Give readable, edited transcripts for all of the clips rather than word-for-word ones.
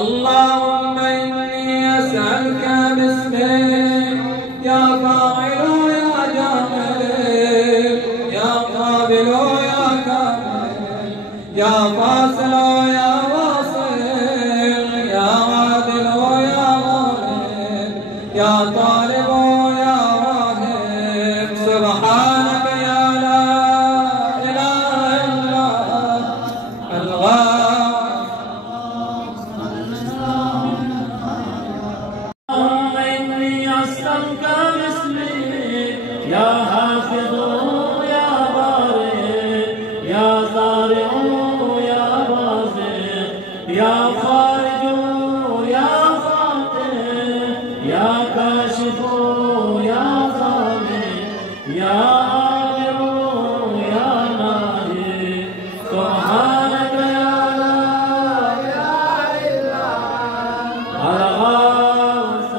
اللهم إني أسألك باسمك يا فاعل يا جامل يا قابل يا كامل يا فاصل يا واصل يا عادل يا غالب يا طالب يا راهب سبحانك يا لا إله إلا الغالب. اللهم إني أسألك باسمك يا حافظ يا بارئ يا زارع يا رازق يا خارج يا فاتح يا كاشف يا خالق يا عامر يا مالك سبحانك يا لا إله إلا الغوث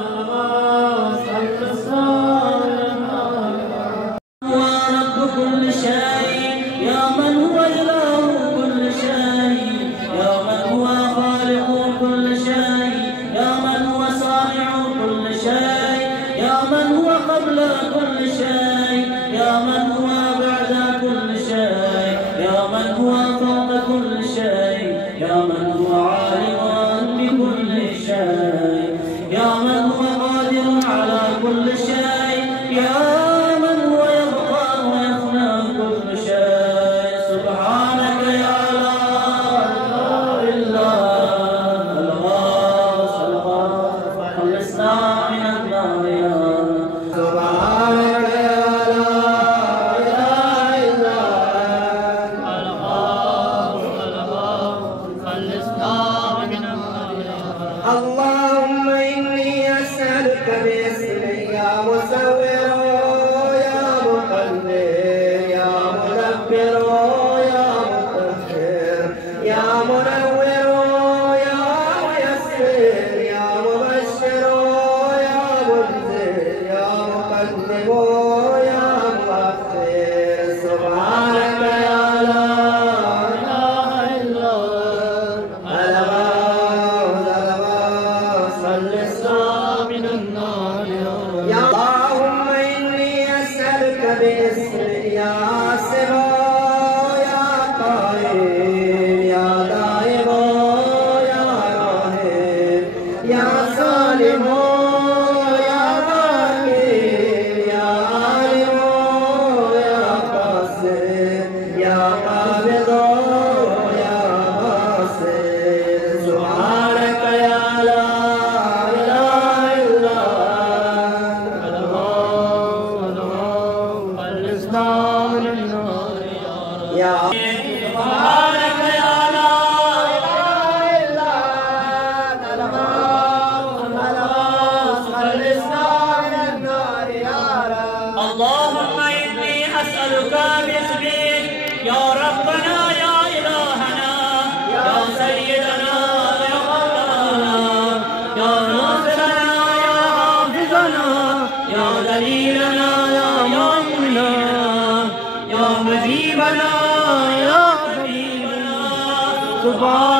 هو رب كل شيء يا من هو إله كل شيء يا من هو خالق كل شيء يا من هو صانع كل شيء يا من هو قبل كل شيء يا من هو بعد كل شيء يا من هو فوق كل شيء يا من هو عالم بكل شيء يا من هو قادر على كل شيء يا من هو يبقى ويفنى كل شيء سبحانك يا لا إله إلا الغوث خلصنا من النار يا سبحانك يا لا إله إلا الغوث خلصنا من النار اللهم إني أسألك باسمك يا مصور يا مقدر يا مدبر يا مطهر يا منور يا ميسر يا مبشر يا منذر يا مقدم يا مؤخر سبحانك يا لا إله إلا الغوث خلصنا من النار يا اللهم إني أسألك باسمك يا عاصم يا قائم يا دائم يا راهب يا سالم يا باقي يا عالم يا قاسم يا قابض يا باسط سبحانك يا لا إله إلا خلصنا من النار يا سبحانك يا لا إله إلا خلصنا من النار يا رب. اللهم إني أسألك باسمك يا ربنا يا إلهنا يا سيدنا يا مولانا يا ناصرنا يا حافظنا يا دليلنا يا مؤمنا يا مجيبنا يا حبيبنا سبحان